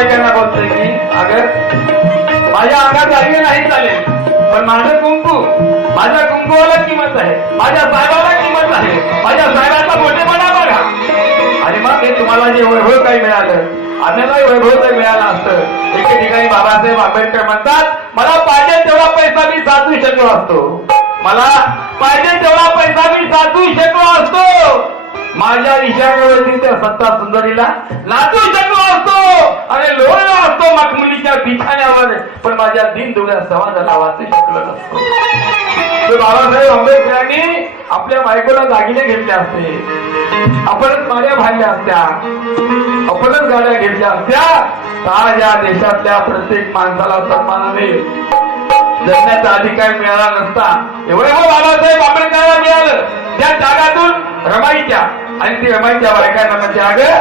बायकांना बोलतोय की अगं माझ्या अंगात लागले नाही चालेल, पण माझं कुंकू, माझ्या कुंकूला किंमत आहे, माझ्या साहेबाला किंमत आहे, माझ्या साहेबाचा मोठेपणा बघा. आणि मग हे तुम्हाला जे वैभव काही मिळालं, अन्यालाही वैभव काही मिळालं असतं. एके ठिकाणी बाबासाहेब आंबेडकर म्हणतात, मला पाहिजे तेवढा पैसा मी साचू शकलो असतो, मला पाहिजे तेवढा पैसा मी साचू शकलो असतो, माझ्या इशाऱ्यावरती त्या सत्ता सुंदरीला नाचू शकलो असतो आणि लोळलो असतो मखमलीच्या बिछाण्यावर, पण माझ्या दिनदुबळ्या समाजाला वाचू शकलो नसतो. बाबासाहेब आंबेडकरांनी आपल्या बायकोला दागिने घेतले असते, आपणच गाड्या भांडल्या असत्या, आपणच गाड्या घेतल्या असत्या, आज या देशातल्या प्रत्येक माणसाला सन्मानाने जगण्याचा अधिकार मिळाला नसता. एवढं बाबासाहेब आंबेडकरांना मिळालं. त्या जागातून रमाईच्या आणि ती रमाईच्या बायकांना म्हणजे अगं